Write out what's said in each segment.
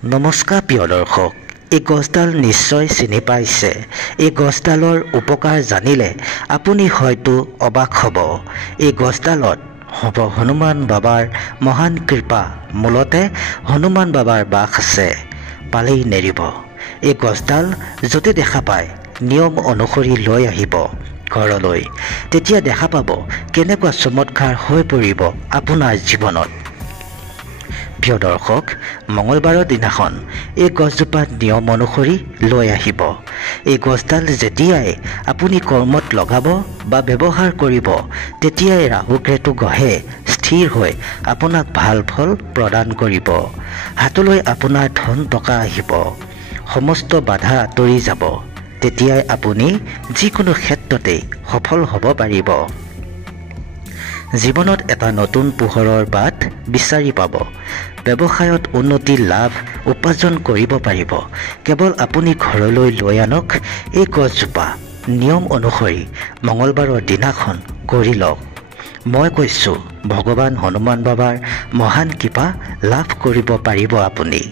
নমস্কাৰ প্ৰিয় দৰ্শক, এই গছডাল নিশ্চয় চিনি পাইছে। এই গছডালৰ উপকাৰ জানিলে আপুনি হয়তো অবাক হ'ব। এই গছডালত হ'ব হনুমান বাবাৰ মহান কৃপা। মূলতে হনুমান বাবাৰ বাস আছে, পালেই নেৰিব। এই গছডাল য'তে দেখা পায় নিয়ম অনুসৰি লৈ আহিব ঘৰলৈ। তেতিয়া দেখা পাব কেনেকুৱা চমৎকাৰ হৈ পৰিব আপোনাৰ জীৱনত। প্ৰিয় দৰ্শক, মঙলবাৰৰ দিনাখন এই গছজোপা নিয়ম অনুসৰি লৈ আহিব। এই গছডাল যেতিয়াই আপুনি কৰ্মত লগাব বা ব্যৱহাৰ কৰিব, তেতিয়াই ৰাহু কেতু গ্ৰহে স্থিৰ হৈ আপোনাক ভাল ফল প্ৰদান কৰিব। হাতলৈ আপোনাৰ ধন টকা আহিব, সমস্ত বাধা আঁতৰি যাব। তেতিয়াই আপুনি যিকোনো ক্ষেত্ৰতেই সফল হ'ব পাৰিব। জীৱনত এটা নতুন পোহৰৰ বাট বিচাৰি পাব। ব্যৱসায়ত উন্নতি লাভ উপাৰ্জন কৰিব পাৰিব। কেৱল আপুনি ঘৰলৈ লৈ আনক এই গছজোপা নিয়ম অনুসৰি মঙলবাৰৰ দিনাখন কৰি লওক। মই কৈছোঁ, ভগৱান হনুমান বাবাৰ মহান কৃপা লাভ কৰিব পাৰিব আপুনি।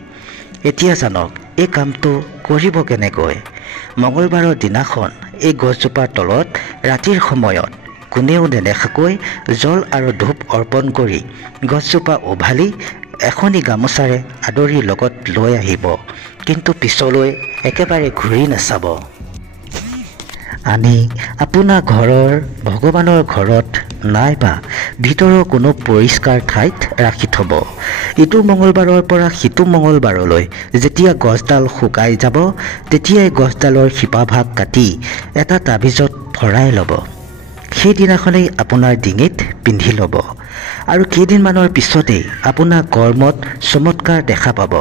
এতিয়া জানক এই কামটো কৰিব কেনেকৈ। মঙলবাৰৰ দিনাখন এই গছজোপাৰ তলত ৰাতিৰ সময়ত কোনেও নেদেখাকৈ জল আৰু ধূপ অৰ্পণ কৰি গছজোপা উভালি এখনি গামোচাৰে আদৰি লগত লৈ আহিব। কিন্তু পিছলৈ একেবাৰে ঘূৰি নাচাব। আনি আপোনাৰ ঘৰৰ ভগৱানৰ ঘৰত নাইবা ভিতৰৰ কোনো পৰিষ্কাৰ ঠাইত ৰাখি থ'ব। ইটো মঙলবাৰৰ পৰা সিটো মঙলবাৰলৈ যেতিয়া গছডাল শুকাই যাব, তেতিয়াই গছডালৰ শিপাভাগ কাটি এটা তাবিজত ভৰাই ল'ব। সেইদিনাখনেই আপোনাৰ ডিঙিত পিন্ধি ল'ব আৰু কেইদিনমানৰ পিছতেই আপোনাৰ কৰ্মত চমৎকাৰ দেখা পাব।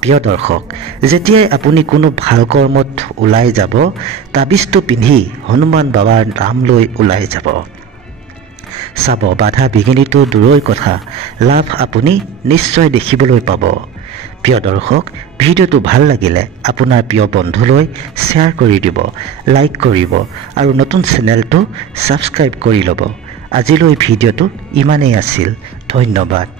প্ৰিয় দৰ্শক, যেতিয়াই আপুনি কোনো ভাল কৰ্মত ওলাই যাব, তাবিজটো পিন্ধি হনুমান বাবাৰ নাম লৈ ওলাই যাব। চাব, বাধা বিঘিনিটো দূৰৈৰ কথা, লাভ আপুনি নিশ্চয় দেখিবলৈ পাব। প্ৰিয় দৰ্শক, ভিডিঅ'টো ভাল লাগিলে আপোনাৰ প্ৰিয় বন্ধুলৈ শ্বেয়াৰ কৰি দিব, লাইক কৰিব আৰু নতুন চেনেলটো ছাবস্ক্ৰাইব কৰি ল'ব। আজিলৈ ভিডিঅ'টো ইমানেই আছিল। ধন্যবাদ।